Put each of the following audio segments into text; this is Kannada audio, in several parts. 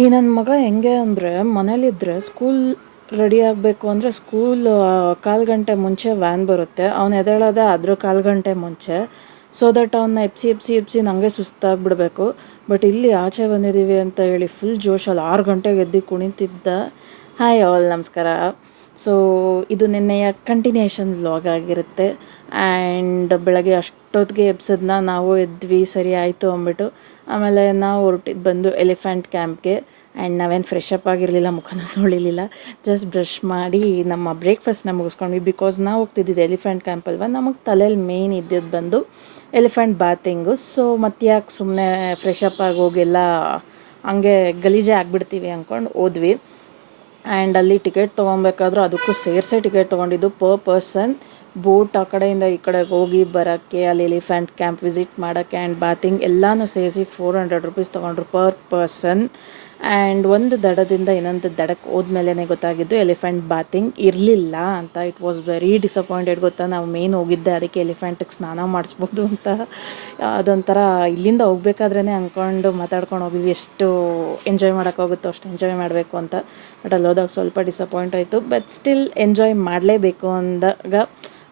ಈ ನನ್ನ ಮಗ ಹೆಂಗೆ ಅಂದರೆ ಮನೇಲಿದ್ದರೆ ಸ್ಕೂಲ್ ರೆಡಿ ಆಗಬೇಕು ಅಂದರೆ ಸ್ಕೂಲ್ ಕಾಲು ಗಂಟೆ ಮುಂಚೆ ವ್ಯಾನ್ ಬರುತ್ತೆ. ಅವ್ನು ಎದ್ದೇಳೋದೆ ಅದ್ರ ಕಾಲು ಗಂಟೆ ಮುಂಚೆ. ಸೊ ದಟ್ ಅವನ್ನ ಎಪ್ಸಿ ಎಪ್ಸಿ ಎಪ್ಸಿ ನನಗೆ ಸುಸ್ತಾಗ್ಬಿಡಬೇಕು. ಬಟ್ ಇಲ್ಲಿ ಆಚೆ ಬಂದಿದ್ದೀವಿ ಅಂತ ಹೇಳಿ ಫುಲ್ ಜೋಶಲ್ಲಿ ಆರು ಗಂಟೆಗೆ ಎದ್ದು ಕುಣಿತಿದ್ದ. ಹಾಯ್ ಆಲ್ ನಮಸ್ಕಾರ. ಸೊ ಇದು ನಿನ್ನೆಯ ಕಂಟಿನ್ಯೂಷನ್ ವ್ಲಾಗ್ ಆಗಿರುತ್ತೆ. ಆ್ಯಂಡ್ ಬೆಳಗ್ಗೆ ಅಷ್ಟೊತ್ತಿಗೆ ಎಬ್ಸೋದನ್ನ ನಾವು ಎದ್ವಿ, ಸರಿ ಆಯಿತು ಅಂದ್ಬಿಟ್ಟು, ಆಮೇಲೆ ನಾವು ಹೊರಟಿದ್ದು ಬಂದು ಎಲಿಫೆಂಟ್ ಕ್ಯಾಂಪ್ಗೆ ಆ್ಯಂಡ್ ನಾವೇನು ಫ್ರೆಶ್ ಅಪ್ ಆಗಿರಲಿಲ್ಲ, ಮುಖನ ತೊಳಿಲಿಲ್ಲ. ಜಸ್ಟ್ ಬ್ರಷ್ ಮಾಡಿ ನಮ್ಮ ಬ್ರೇಕ್ಫಾಸ್ಟ್ನ ಮುಗಿಸ್ಕೊಂಡ್ವಿ. ಬಿಕಾಸ್ ನಾವು ಹೋಗ್ತಿದ್ದಿದ್ದು ಎಲಿಫೆಂಟ್ ಕ್ಯಾಂಪ್ ಅಲ್ವಾ, ನಮಗೆ ತಲೆಯಲ್ಲಿ ಮೇಯ್ನ್ ಇದ್ದಿದ್ದು ಬಂದು ಎಲಿಫೆಂಟ್ ಬಾತಿಂಗು ಸೊ ಮತ್ತೆ ಯಾಕೆ ಸುಮ್ಮನೆ ಫ್ರೆಶ್ ಅಪ್ ಆಗಿ ಎಲ್ಲ ಹಂಗೆ ಗಲೀಜೆ ಆಗಿಬಿಡ್ತೀವಿ ಅಂದ್ಕೊಂಡು ಹೋದ್ವಿ. ಆ್ಯಂಡ್ ಅಲ್ಲಿ ಟಿಕೆಟ್ ತೊಗೊಬೇಕಾದ್ರೂ ಅದಕ್ಕೂ ಸೇರಿಸೇ ಟಿಕೆಟ್ ತೊಗೊಂಡಿದ್ದು ಪರ್ ಪರ್ಸನ್ ಬೋಟ್ ಆ ಕಡೆಯಿಂದ ಈ ಕಡೆಗೆ ಹೋಗಿ ಬರೋಕ್ಕೆ, ಅಲ್ಲಿ ಎಲಿಫೆಂಟ್ ಕ್ಯಾಂಪ್ ವಿಸಿಟ್ ಮಾಡೋಕ್ಕೆ ಆ್ಯಂಡ್ ಬಾತಿಂಗ್ ಎಲ್ಲನೂ ಸೇರಿಸಿ ಫೋರ್ ಹಂಡ್ರೆಡ್ ರುಪೀಸ್ ತೊಗೊಂಡ್ರು ಪರ್ ಪರ್ಸನ್ ಆ್ಯಂಡ್ ಒಂದು ದಡದಿಂದ ಇನ್ನೊಂದು ದಡಕ್ಕೆ ಹೋದ್ಮೇಲೆ ಗೊತ್ತಾಗಿದ್ದು ಎಲಿಫೆಂಟ್ ಬಾತಿಂಗ್ ಇರಲಿಲ್ಲ ಅಂತ. ಇಟ್ ವಾಸ್ ವೆರಿ ಡಿಸಪಾಯಿಂಟೆಡ್ ಗೊತ್ತಾ? ನಾವು ಮೇನ್ ಹೋಗಿದ್ದೆ, ಅದಕ್ಕೆ ಎಲಿಫೆಂಟಿಗೆ ಸ್ನಾನ ಮಾಡಿಸ್ಬೋದು ಅಂತ. ಅದೊಂಥರ ಇಲ್ಲಿಂದ ಹೋಗ್ಬೇಕಾದ್ರೇ ಅಂದ್ಕೊಂಡು ಮಾತಾಡ್ಕೊಂಡು ಹೋಗಿದ್ವಿ. ಎಷ್ಟು ಎಂಜಾಯ್ ಮಾಡೋಕ್ಕಾಗುತ್ತೋ ಅಷ್ಟು ಎಂಜಾಯ್ ಮಾಡಬೇಕು ಅಂತ. ಬಟ್ ಅಲ್ಲಿ ಹೋದಾಗ ಸ್ವಲ್ಪ ಡಿಸಪಾಯಿಂಟ್ ಆಯಿತು. ಬಟ್ ಸ್ಟಿಲ್ ಎಂಜಾಯ್ ಮಾಡಲೇಬೇಕು ಅಂದಾಗ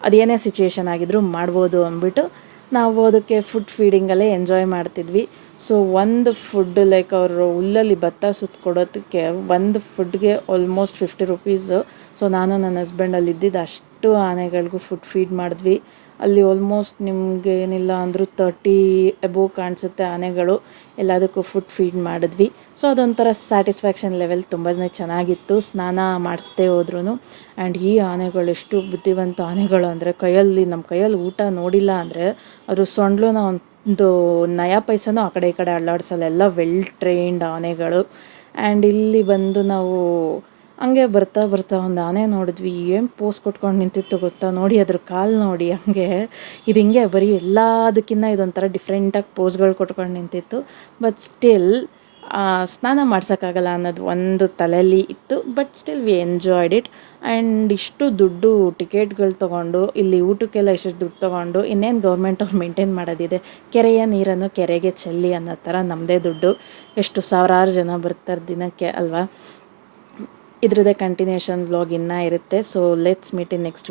ಅದೇನೇ ಸಿಚುವೇಶನ್ ಆಗಿದ್ರೂ ಮಾಡ್ಬೋದು ಅಂದ್ಬಿಟ್ಟು ನಾವು ಅದಕ್ಕೆ ಫುಡ್ ಫೀಡಿಂಗಲ್ಲೇ ಎಂಜಾಯ್ ಮಾಡ್ತಿದ್ವಿ. ಸೊ ಒಂದು ಫುಡ್ ಲೈಕ್ ಅವರು ಹುಲ್ಲಲ್ಲಿ ಭತ್ತ ಸುತ್ತ ಕೊಡೋದಕ್ಕೆ ಒಂದು ಫುಡ್ಗೆ ಆಲ್ಮೋಸ್ಟ್ ಫಿಫ್ಟಿ ರುಪೀಸು ಸೊ ನಾನು ನನ್ನ ಹಸ್ಬೆಂಡಲ್ಲಿ ಇದ್ದಿದ್ದು ಅಷ್ಟು. ಆನೆಗಳಿಗೂ ಫುಡ್ ಫೀಡ್ ಮಾಡಿದ್ವಿ. ಅಲ್ಲಿ ಆಲ್ಮೋಸ್ಟ್ ನಿಮಗೆ ಏನಿಲ್ಲ ಅಂದರೂ ತರ್ಟಿ ಎಬೋ ಕಾಣಿಸುತ್ತೆ ಆನೆಗಳು. ಎಲ್ಲದಕ್ಕೂ ಫುಡ್ ಫೀಡ್ ಮಾಡಿದ್ವಿ. ಸೊ ಅದೊಂಥರ ಸ್ಯಾಟಿಸ್ಫ್ಯಾಕ್ಷನ್ ಲೆವೆಲ್ ತುಂಬಾ ಚೆನ್ನಾಗಿತ್ತು. ಸ್ನಾನ ಮಾಡಿಸ್ದೇ ಹೋದ್ರೂ ಆ್ಯಂಡ್ ಈ ಆನೆಗಳು ಎಷ್ಟು ಬುದ್ಧಿವಂತ ಆನೆಗಳು ಅಂದರೆ ಕೈಯಲ್ಲಿ ನಮ್ಮ ಕೈಯಲ್ಲಿ ಊಟ ನೋಡಿಲ್ಲ ಅಂದರೆ ಅದ್ರ ನಾವು ಒಂದು ನಯ ಪೈಸನೂ ಆ ಕಡೆ ಈ ಕಡೆ ಅಲ್ಲಾಡ್ಸಲ್ಲ. ಎಲ್ಲ ವೆಲ್ ಟ್ರೈನ್ಡ್ ಆನೆಗಳು. ಆ್ಯಂಡ್ ಇಲ್ಲಿ ಬಂದು ನಾವು ಹಂಗೆ ಬರ್ತಾ ಬರ್ತಾ ಒಂದು ಆನೆ ನೋಡಿದ್ವಿ, ಏನು ಪೋಸ್ ಕೊಟ್ಕೊಂಡು ನಿಂತಿತ್ತು ಗೊತ್ತಾ? ನೋಡಿ ಅದ್ರ ಕಾಲು ನೋಡಿ ಹಂಗೆ. ಇದು ಹಿಂಗೆ ಬರೀ ಎಲ್ಲದಕ್ಕಿಂತ ಇದೊಂಥರ ಡಿಫ್ರೆಂಟಾಗಿ ಪೋಸ್ಗಳು ಕೊಟ್ಕೊಂಡು ನಿಂತಿತ್ತು. ಬಟ್ ಸ್ಟಿಲ್ ಸ್ನಾನ ಮಾಡ್ಸೋಕ್ಕಾಗಲ್ಲ ಅನ್ನೋದು ಒಂದು ತಲೆಯಲ್ಲಿ ಇತ್ತು. But still we enjoyed it and ಇಷ್ಟು ದುಡ್ಡು ಟಿಕೆಟ್ಗಳು ತೊಗೊಂಡು, ಇಲ್ಲಿ ಊಟಕ್ಕೆಲ್ಲ ಇಷ್ಟು ದುಡ್ಡು ತೊಗೊಂಡು, ಇನ್ನೇನು ಗೌರ್ಮೆಂಟ್ ಅವ್ರು ಮೇಂಟೈನ್ ಮಾಡೋದಿದೆ? ಕೆರೆಯ ನೀರನ್ನು ಕೆರೆಗೆ ಚೆಲ್ಲಿ ಅನ್ನೋ ಥರ ನಮ್ಮದೇ ದುಡ್ಡು. ಎಷ್ಟು ಸಾವಿರಾರು ಜನ ಬರ್ತಾರೆ ದಿನಕ್ಕೆ ಅಲ್ವಾ? ಇದ್ರದ್ದೇ ಕಂಟಿನ್ಯೂಷನ್ ವ್ಲಾಗ್ ಇನ್ನೂ ಇರುತ್ತೆ. So let's meet in next